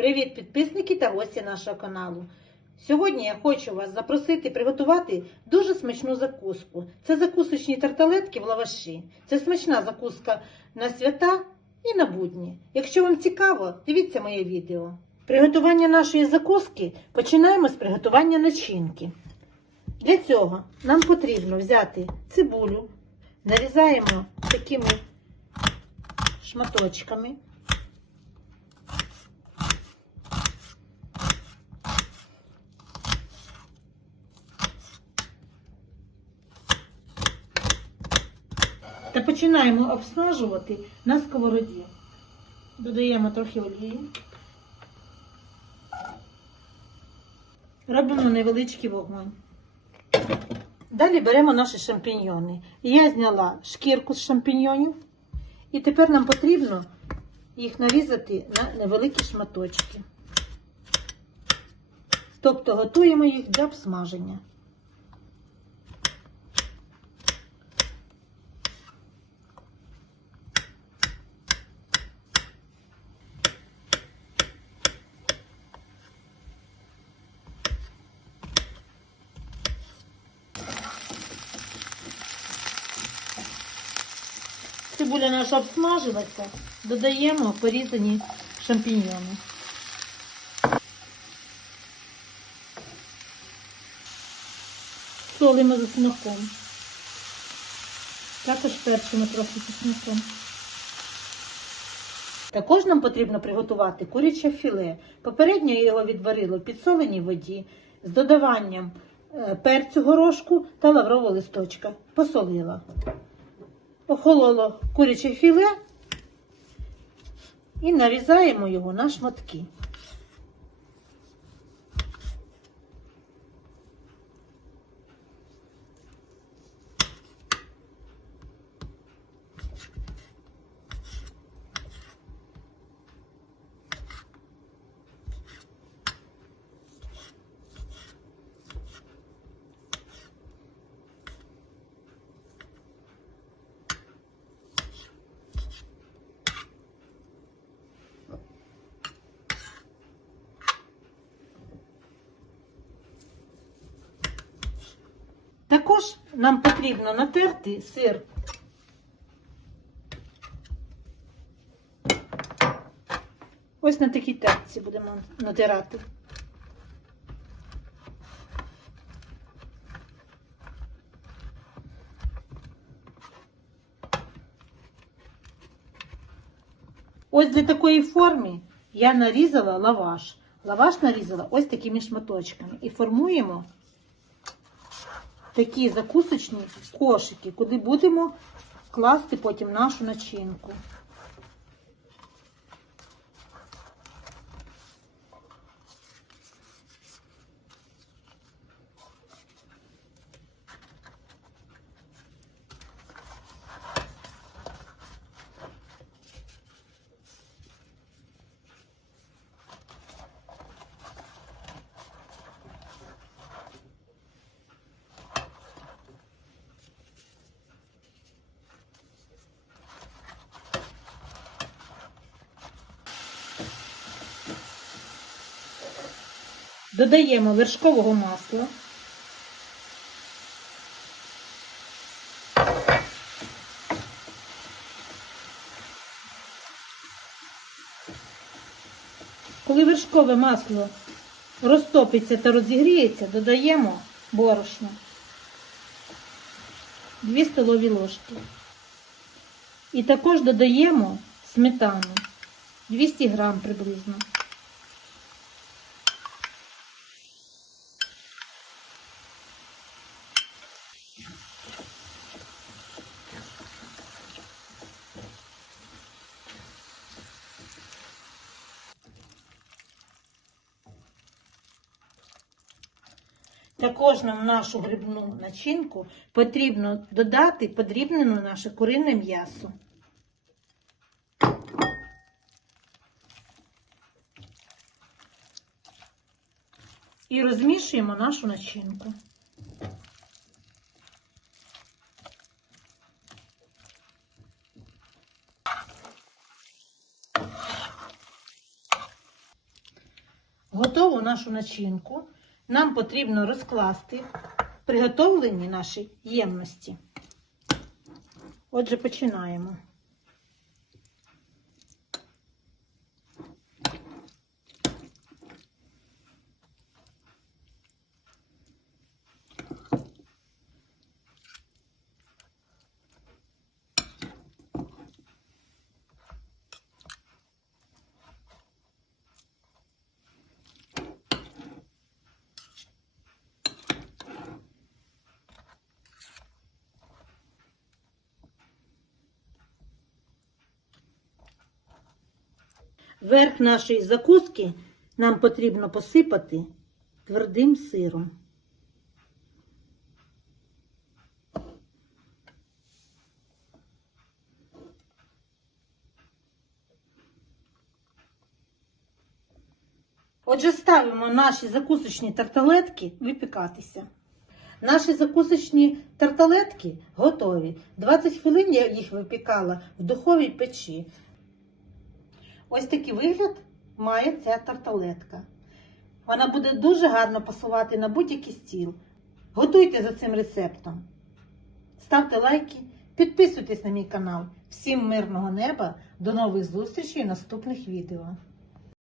Привіт, підписники та гості нашого каналу. Сьогодні я хочу вас запросити приготувати дуже смачну закуску. Це закусочні тарталетки в лаваші. Це смачна закуска на свята і на будні. Якщо вам цікаво, дивіться моє відео. Приготування нашої закуски починаємо з приготування начинки. Для цього нам потрібно взяти цибулю, нарізаємо такими шматочками. Та починаємо обсмажувати на сковороді. Додаємо трохи олії. Робимо невеличкий вогонь. Далі беремо наші шампіньйони. Я зняла шкірку з шампіньйонів. І тепер нам потрібно їх нарізати на невеликі шматочки. Тобто готуємо їх для обсмаження. Цибуля наша обсмажилася, додаємо порізані шампіньйони. Солимо за смаком. Також перчимо трохи за смаком. Також нам потрібно приготувати куряче філе. Попередньо я його відварила в підсоленій воді з додаванням е, перцю горошку та лаврового листочка. Посолила. Охололо куряче філе і нарізаємо його на шматки. Також нам потрібно натерти сир. Ось на такій терці будемо натирати. Ось для такої форми я нарізала лаваш. Лаваш нарізала ось такими шматочками. І формуємо такі закусочні кошики, куди будемо класти потім нашу начинку. Додаємо вершкового масла. Коли вершкове масло розтопиться та розігріється, додаємо борошно. 2 столові ложки. І також додаємо сметану 200 грам приблизно. Також нам нашу грибну начинку потрібно додати подрібнене наше курине м'ясо. І розмішуємо нашу начинку. готову нашу начинку нам потрібно розкласти приготовлені наші ємності. Отже, починаємо. Верх нашої закуски нам потрібно посипати твердим сиром. Отже, ставимо наші закусочні тарталетки випікатися. Наші закусочні тарталетки готові. 20 хвилин я їх випікала в духовій печі. Ось такий вигляд має ця тарталетка. Вона буде дуже гарно пасувати на будь-який стіл. Готуйте за цим рецептом. Ставте лайки, підписуйтесь на мій канал. Всім мирного неба, до нових зустрічей в наступних відео.